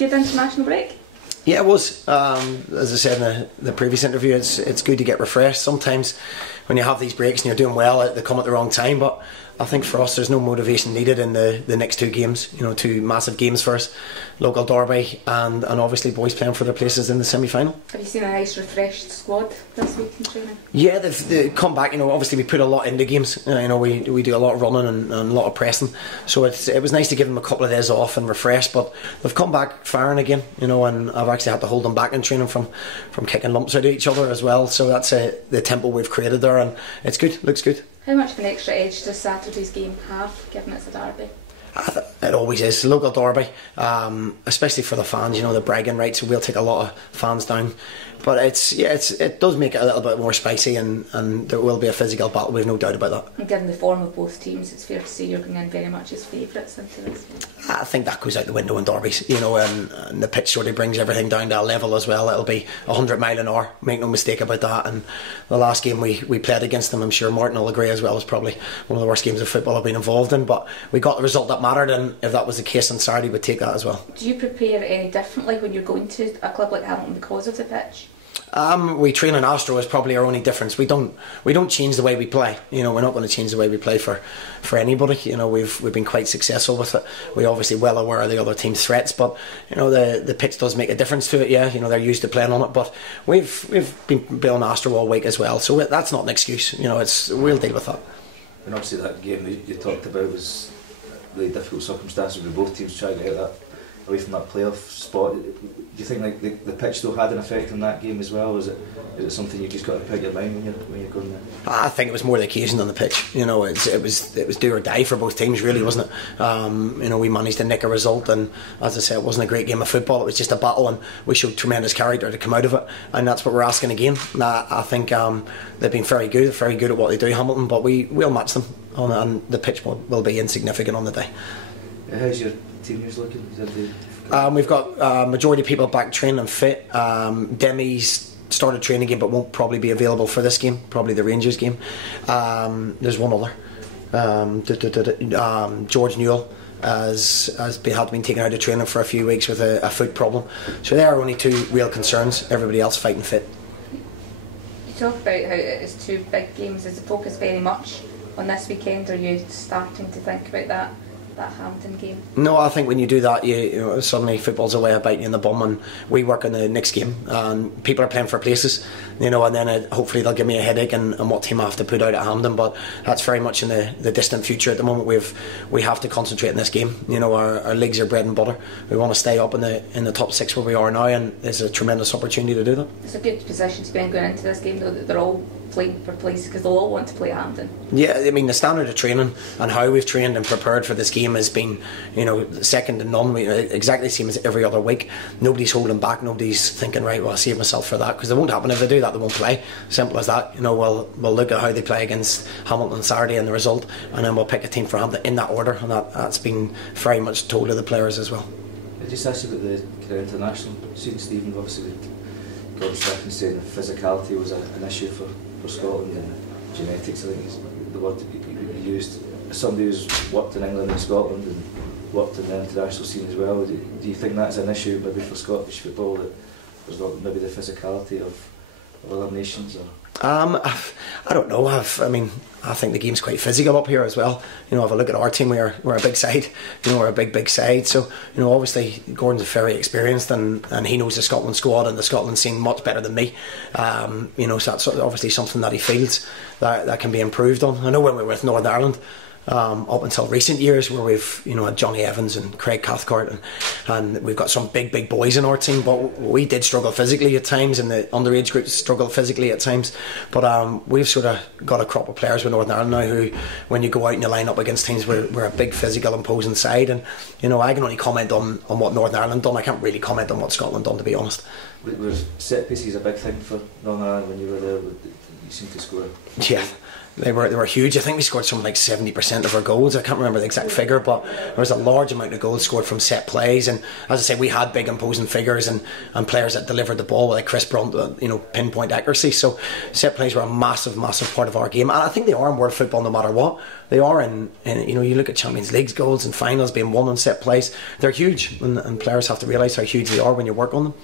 good international break? Yeah, it was. As I said in the previous interview, it's good to get refreshed. Sometimes when you have these breaks and you're doing well, they come at the wrong time. But I think for us, there's no motivation needed in the next two games. You know, two massive games for us, local derby and obviously boys playing for their places in the semi-final. Have you seen a nice refreshed squad this week in training? Yeah, they've come back. You know, obviously we put a lot into games. You know, we do a lot of running and a lot of pressing. So it was nice to give them a couple of days off and refresh. But they've come back firing again. You know, and I've actually had to hold them back in training from kicking lumps out of each other as well. So that's the tempo we've created there, and it's good. Looks good. How much of an extra edge does Saturday's game have, given it's a derby? It always is. Local derby, especially for the fans. You know, the bragging rights. We'll take a lot of fans down, but it does make it a little bit more spicy, and there will be a physical battle. We've no doubt about that. And given the form of both teams, it's fair to say you're going in very much as favourites into this one. I think that goes out the window in derbies. You know, and the pitch sort of brings everything down to a level as well. It'll be 100 mile an hour. Make no mistake about that. And the last game we played against them, I'm sure Martin will agree as well, was probably one of the worst games of football I've been involved in. But we got the result that mattered, and if that was the case on Saturday, we'd take that as well. Do you prepare any differently when you're going to a club like Hamilton because of the pitch? We train in Astro is probably our only difference. We don't change the way we play. You know, we're not going to change the way we play for anybody. You know, we've been quite successful with it. We're obviously well aware of the other team's threats, but you know the pitch does make a difference to it. Yeah, you know, they're used to playing on it, but we've been building Astro all week as well, so that's not an excuse. You know, we'll deal with that. And obviously that game that you talked about was really difficult circumstances with both teams trying to get that away from that playoff spot. Do you think like the pitch though had an effect on that game as well? Is it something you just got to put your mind when you're going there? I think it was more the occasion than the pitch. You know, it was do or die for both teams, really, wasn't it? You know, we managed to nick a result, and as I said, it wasn't a great game of football. It was just a battle, and we showed tremendous character to come out of it, and that's what we're asking again. I think they've been very good at what they do, Hamilton, but we'll match them, and the pitch will be insignificant on the day. How's your team news looking? We've got majority of people back training and fit. Demi's started training again, but won't probably be available for this game, probably the Rangers game. There's one other, George Newell has been taken out of training for a few weeks with a foot problem. So there are only two real concerns. Everybody else fighting fit. You talk about how it is two big games. Is the focus very much on this weekend, or are you starting to think about that Hampton game? No, I think when you do that, you know, suddenly football's a way of biting you in the bum, and we work on the next game, and people are playing for places, you know, and then hopefully they'll give me a headache and what team I have to put out at Hampden, but that's very much in the distant future. At the moment we have to concentrate on this game. You know, our leagues are bread and butter. We want to stay up in the top six where we are now, and there's a tremendous opportunity to do that. It's a good position to be in going into this game, though, that they're all playing for places because they'll all want to play Hampden. Yeah, I mean, the standard of training and how we've trained and prepared for this game has been, you know, second to none. Exactly the same as every other week. Nobody's holding back. Nobody's thinking, right, well, I'll save myself for that, because it won't happen. If they do that, they won't play. Simple as that. You know, we'll look at how they play against Hamilton on Saturday and the result, and then we'll pick a team for Hampden in that order, and that's been very much told to the players as well. I just asked you about the kind of international scene, Stephen. Obviously, Gordon Strachan saying physicality was an issue for Scotland, and genetics, I think, is the word that you used. As somebody who's worked in England and Scotland and worked in the international scene as well, do you think that's an issue maybe for Scottish football, that there's not maybe the physicality of other nations? Or? I don't know. I think the game's quite physical up here as well. You know, if I look at our team, we're a big side. You know, we're a big side. So, you know, obviously Gordon's very experienced, and he knows the Scotland squad and the Scotland scene much better than me. You know, so that's obviously something that he feels that can be improved on. I know when we were with Northern Ireland, up until recent years, where we've, you know, had Johnny Evans and Craig Cathcart, and we've got some big boys in our team, but we did struggle physically at times, and the underage groups struggled physically at times, but we've sort of got a crop of players with Northern Ireland now who, when you go out and you line up against teams, we're a big physical imposing side, and you know, I can only comment on what Northern Ireland done. I can't really comment on what Scotland done, to be honest. Was set pieces a big thing for Northern Ireland when you were there? You seemed to score. Yeah. They were huge. I think we scored something like 70% of our goals. I can't remember the exact figure, but there was a large amount of goals scored from set plays. And as I say, we had big imposing figures and players that delivered the ball with like Chris Brunt, pinpoint accuracy. So set plays were a massive part of our game, and I think they are in world football no matter what. They are in you look at Champions League goals and finals being won on set plays. They're huge, and players have to realise how huge they are when you work on them.